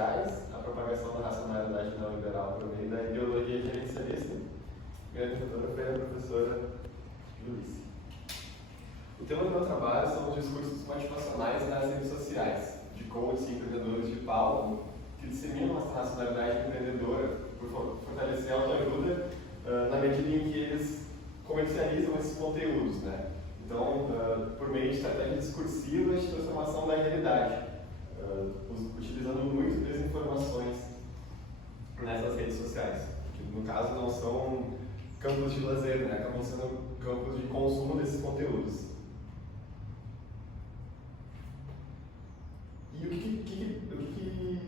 sociais, a propagação da racionalidade neoliberal por meio da ideologia gerencialista. Minha orientadora foi a professora Luísa. O tema do meu trabalho são os discursos motivacionais nas redes sociais, de coaches e empreendedores de palco, que disseminam essa racionalidade empreendedora por fortalecer a autoajuda na medida em que eles comercializam esses conteúdos, né? Então, por meio de estratégias discursivas de transformação da realidade, utilizando muito desinformações nessas redes sociais, que no caso não são campos de lazer, né? Acabam sendo campos de consumo desses conteúdos.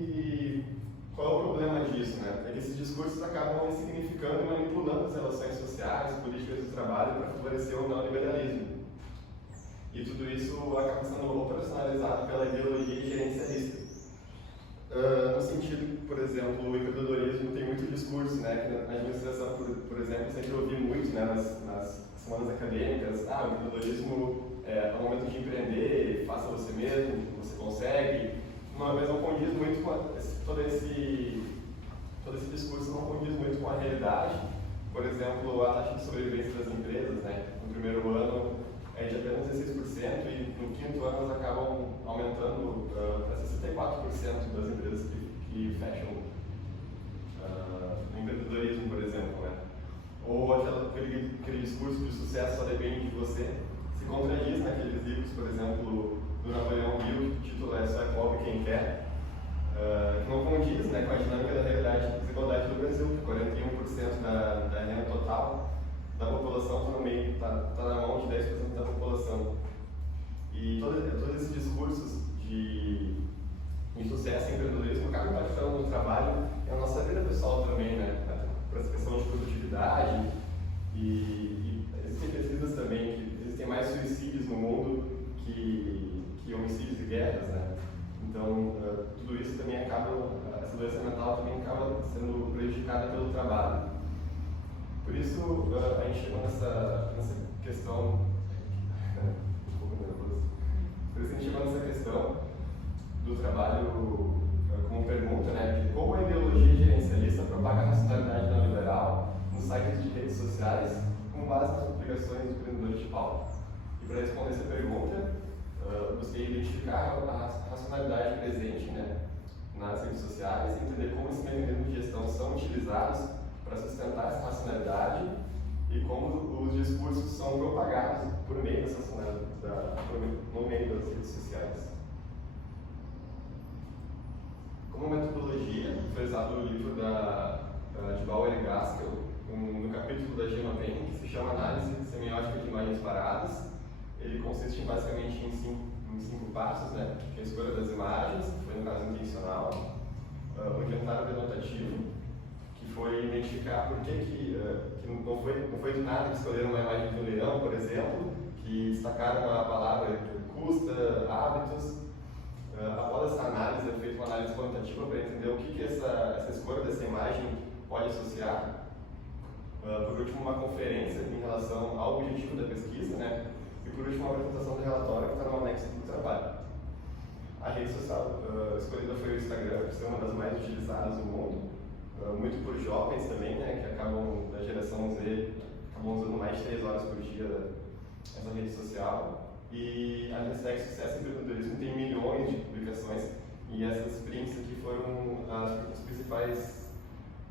E qual é o problema disso, né? É que esses discursos acabam ressignificando e manipulando as relações sociais, políticas do trabalho para favorecer o neoliberalismo. E tudo isso acaba sendo operacionalizado pela ideologia gerencialista. No sentido, por exemplo, o empreendedorismo tem muito discurso, né? Que a administração, por exemplo, sempre ouvi muito, né, nas semanas acadêmicas, o empreendedorismo é o momento de empreender, faça você mesmo, você consegue. Mas não condiz muito com todo esse discurso não condiz muito com a realidade. Por exemplo, a taxa de sobrevivência das empresas, né? No primeiro ano é de apenas 16% e no quinto ano elas acabam aumentando para 64% das empresas que fecham no empreendedorismo, por exemplo, né? Ou aquele discurso de sucesso só depende de você, se contradiz naqueles livros, por exemplo, do Napoleão Hill, que o título é Só é pobre quem quer, que não condiz, né, com a dinâmica da realidade de desigualdade do Brasil, que 41% da renda total da população está na mão de 10% da população. E todos esses discursos de sucesso em empreendedorismo acabam impactando no trabalho e na nossa vida pessoal também, né? Por essa questão de produtividade. E existem pesquisas também que existem mais suicídios no mundo que homicídios e guerras, né? Então, tudo isso também essa doença mental também acaba sendo prejudicada pelo trabalho. Por isso, a gente chegou nessa questão, um pouco nervoso, por isso a gente chegou nessa questão do trabalho como pergunta, né, de como a ideologia gerencialista propaga a racionalidade neoliberal nos sites de redes sociais com base nas publicações dos empreendedores de palco. E para responder essa pergunta, busquei identificar a racionalidade presente, né, nas redes sociais e entender como esses mecanismos de gestão são utilizados para sustentar essa racionalidade e como os discursos são propagados por meio dessa no meio das redes sociais. Como metodologia, foi usado o livro de Bauer e Gaskell, no capítulo da Gemma Penn, que se chama Análise Semiótica de Imagens Paradas. Ele consiste basicamente em cinco passos, né? Que é a escolha das imagens, que foi no caso intencional, o inventário denotativo, que foi identificar por que não foi do nada que escolheram uma imagem de um leão, por exemplo, que destacaram a palavra custa, hábitos. Após essa análise, é feita uma análise quantitativa para entender o que essa escolha dessa imagem pode associar. Por último, uma conferência em relação ao objetivo da pesquisa, né? E por último, uma apresentação do relatório que está no anexo do trabalho. A rede social escolhida foi o Instagram, por ser uma das mais utilizadas no mundo, muito por jovens também, né? Que acabam, da geração Z, acabam usando mais de 3 horas por dia essa rede social. E a hashtag Sucesso em Empreendedorismo tem milhões de publicações e essas prints aqui foram as principais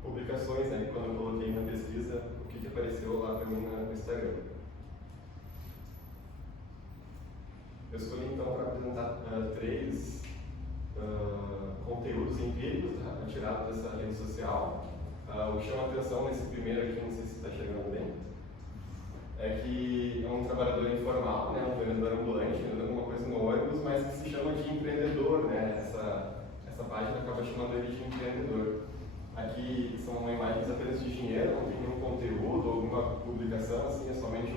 publicações, né, quando eu coloquei na pesquisa o que apareceu lá para mim no Instagram. Eu escolhi então para apresentar 3 conteúdos empíricos tirados dessa rede social. O que chama atenção nesse primeiro aqui, não sei se está chegando bem, é que é um trabalhador informal, né, um vendedor ambulante, vendendo alguma coisa no ônibus, mas que se chama de empreendedor, né? Essa página acaba chamando ele de empreendedor. Aqui são imagens apenas de dinheiro, não tem nenhum conteúdo, alguma publicação, assim, é somente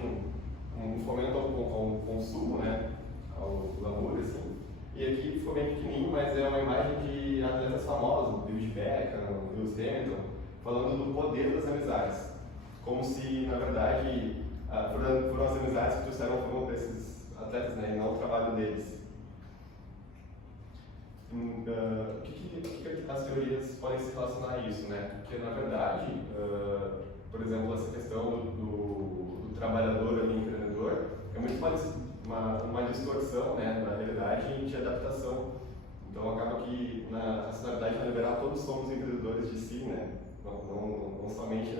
um fomento ao consumo, né? Ao glamour, assim. E aqui ficou bem pequenininho, mas é uma imagem de atletas famosos, David Beckham, Lewis Hamilton, falando do poder das amizades. Como se, na verdade, foram as amizades que trouxeram fama para esses atletas, né, e não o trabalho deles. O que as teorias podem se relacionar a isso, né? Porque, na verdade, por exemplo, essa questão do trabalhador ali empreendedor é muito uma distorção, né, na realidade de adaptação. Então, acaba que na racionalidade neoliberal todos somos empreendedores de si, né? Não somente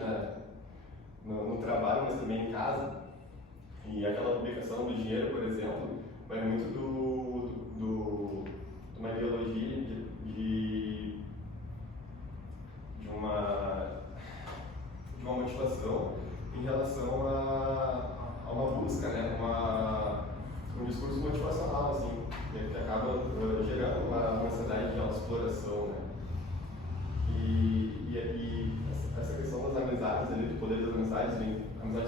no trabalho, mas também em casa. E aquela publicação do dinheiro, por exemplo, vai muito de uma ideologia de uma motivação em relação a uma busca, né? Um discurso motivacional, assim, que acaba gerando uma ansiedade de autoexploração, né? E essa questão das amizades, ali, do poder das amizades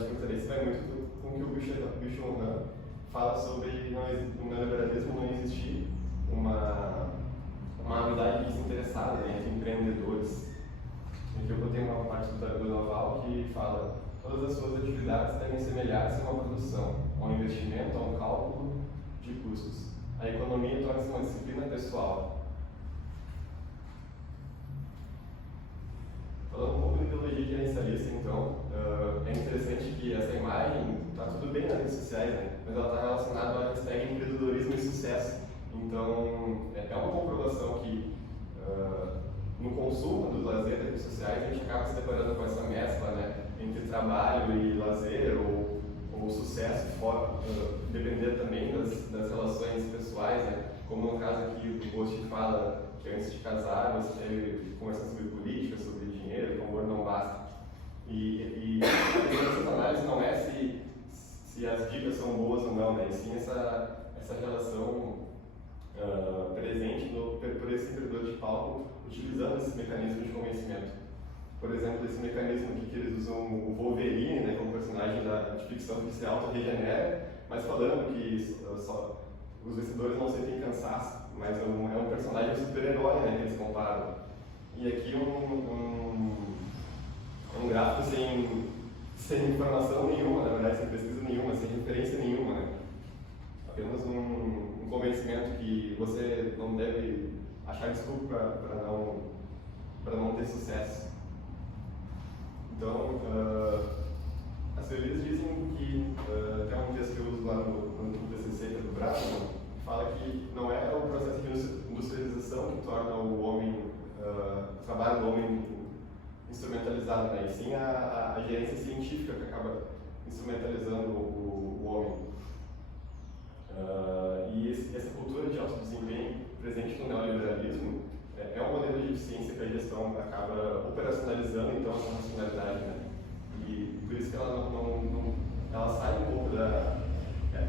por interesse, vai muito com o que o Byung-Chul Han fala sobre no neoliberalismo não existir uma amizade desinteressada, né, entre empreendedores. Aqui eu botei uma parte do Naval que fala: todas as suas atividades devem semelhar-se a uma produção, a um investimento, a um cálculo de custos. A economia torna-se uma disciplina pessoal. Falando um pouco de ideologia gerencialista, então, é interessante que essa imagem, está tudo bem nas redes sociais, né? Mas ela está relacionada à hashtag empreendedorismo e sucesso. Então, é uma comprovação que no consumo dos lazeres das redes sociais a gente acaba se deparando com essa mescla, né, entre trabalho e lazer, ou sucesso, depender também das relações pessoais, né? Como no caso aqui o post fala que antes de casar você deve conversar sobre política, sobre dinheiro, que o amor não basta. E essa análise não é se as dicas são boas ou não, né? E sim essa relação presente por esse empreendedor de palco, utilizando esses mecanismos de convencimento. Por exemplo, esse mecanismo aqui que eles usam o Wolverine, né, como personagem de ficção que se auto-regenera, mas falando que os vencedores não sentem cansaço, mas é um personagem super-herói, né, que eles comparam. E aqui um gráfico sem informação nenhuma, na verdade, sem pesquisa nenhuma, sem referência nenhuma, né? Apenas um convencimento que você não deve achar desculpa para não ter sucesso. Então, as teorias dizem que, tem um texto que eu uso lá no TCC, que é do Brasil, fala que não é o processo de industrialização que torna o trabalho do homem instrumentalizado, né? E sim a gerência científica que acaba instrumentalizando o homem. E essa cultura de alto desempenho presente no neoliberalismo é um modelo de eficiência que a gestão acaba operacionalizando, então, essa racionalidade, né? E por isso que ela sai um pouco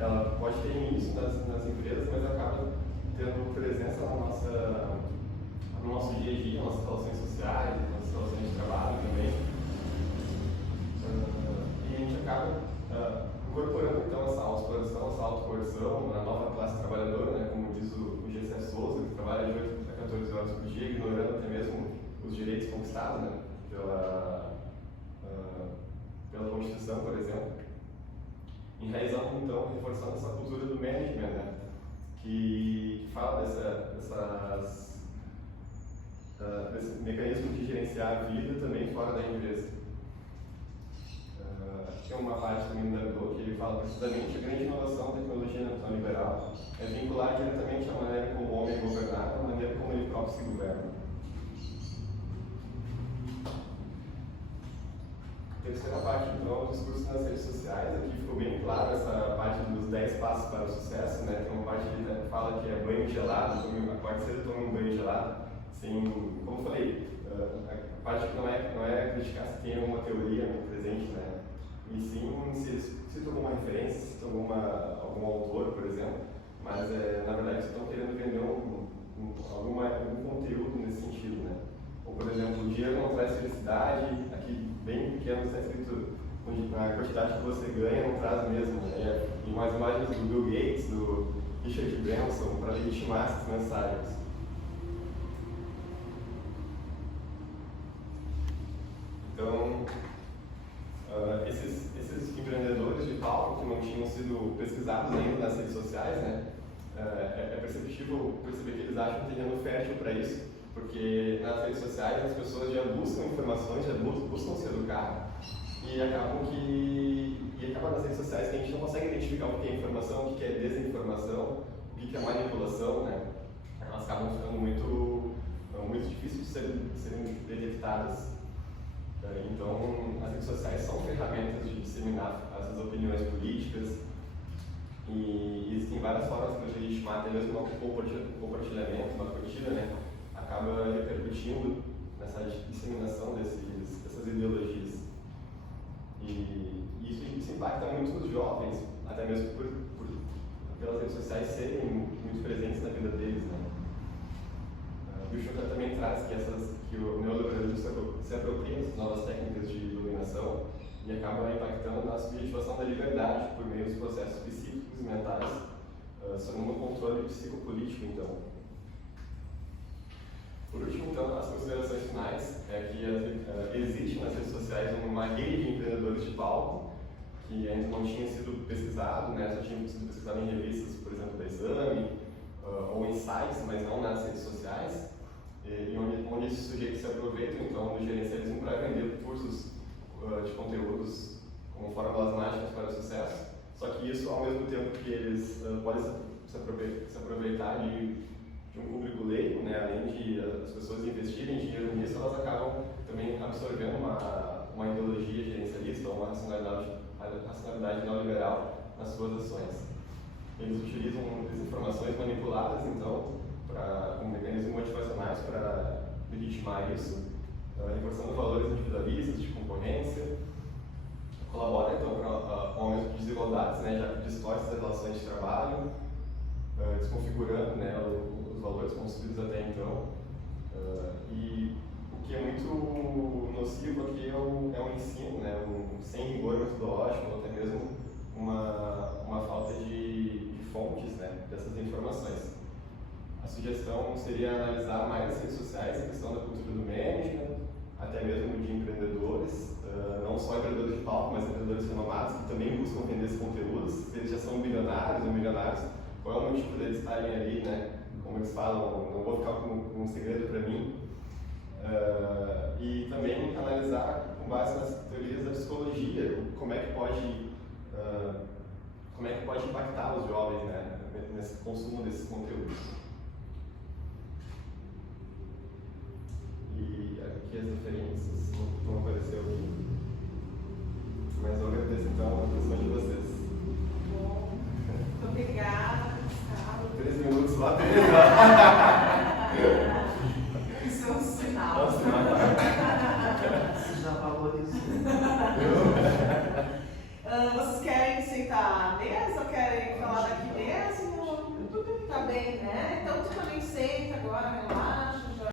ela pode ter início nas empresas, mas acaba tendo presença no nosso dia a dia, nas nossas relações sociais, nas nossas relações de trabalho também. E a gente acaba incorporando então essa autoexploração, essa autocoerção na nova classe trabalhadora, né, como diz o G.C. Souza, que trabalha de 8 a 14 horas por dia, ignorando até mesmo os direitos conquistados, né, pela Constituição, por exemplo. Enraizando então, reforçando essa cultura do management, né, que fala desse mecanismo de gerenciar a vida também fora da empresa. Tem uma parte também do Dardot que ele fala precisamente a grande inovação da tecnologia neoliberal é vincular diretamente a maneira como o homem é governado, a maneira como ele próprio se governa. Terceira parte, então, o discurso nas redes sociais. Aqui ficou bem claro essa parte dos 10 passos para o sucesso, né? Tem uma parte que fala que é banho gelado, pode ser tome um banho gelado. Assim, como eu falei, a parte que não é criticar se tem alguma teoria presente, né? E sim, se cita alguma referência, se cita algum autor, por exemplo, mas na verdade estão querendo vender algum conteúdo nesse sentido, né? Ou, por exemplo, o dinheiro não traz felicidade, aqui bem pequeno está escrito a quantidade que você ganha não traz mesmo, né? E umas imagens do Bill Gates, do Richard Branson, para legitimar essas mensagens. Então, esses empreendedores de palco que não tinham sido pesquisados ainda nas redes sociais, né, é perceptível perceber que eles acham um terreno fértil para isso, porque nas redes sociais as pessoas já buscam informações, já buscam se educar e acaba nas redes sociais que a gente não consegue identificar o que é informação, o que é desinformação, o que é manipulação, né? Elas acabam ficando muito difíceis de serem detectadas. Então, as redes sociais são ferramentas de disseminar essas opiniões políticas e existem várias formas de legitimar, até mesmo um compartilhamento, uma curtida, né? Acaba repercutindo nessa disseminação dessas ideologias. E isso impacta muito os jovens, até mesmo pelas redes sociais serem muito presentes na vida deles, né? O Schuster também traz que o neoliberalismo se apropria das novas técnicas de dominação e acaba impactando na subjetivação da liberdade por meio dos processos psíquicos e mentais, sob um controle psicopolítico, então. Por último, então, as considerações finais é que existe nas redes sociais uma rede de empreendedores de palco que ainda não tinha sido pesquisado, né? Só tinha sido pesquisado em revistas, por exemplo, da Exame, ou em sites, mas não nas redes sociais, e onde esses sujeitos se aproveitam então do gerencialismo para vender cursos de conteúdos como fórmulas mágicas para o sucesso. Só que isso, ao mesmo tempo que eles podem se aproveitar de um público leigo, né, além de as pessoas investirem dinheiro nisso, elas acabam também absorvendo uma ideologia gerencialista ou uma racionalidade neoliberal nas suas ações. Eles utilizam desinformações manipuladas, então, como mecanismos motivacionais para legitimar isso, reforçando valores individualistas, de concorrência, colabora, então, com o aumento de desigualdades, né, já que distorce as relações de trabalho, desconfigurando, né, os valores construídos até então. E o que é muito nocivo aqui é o ensino, né, sem rigor metodológico, ou até mesmo uma falta de fontes, né, dessas informações. A sugestão seria analisar mais as redes sociais, a questão da cultura do management, até mesmo de empreendedores, não só empreendedores de palco, mas empreendedores renomados que também buscam vender esses conteúdos. Eles já são bilionários ou milionários, qual é o motivo deles estarem ali, né? Como eles falam, não vou ficar com um segredo para mim. E também analisar, com base nas teorias da psicologia, como é que pode impactar os jovens, né, nesse consumo desses conteúdos. E aqui as referências vão aparecer aqui. Mas eu agradeço então a atenção de vocês. Bom, muito obrigada, Gustavo. 3 minutos lá dentro. Isso é um sinal. Você já valorizou. Vocês querem sentar à mesa ou querem falar daqui?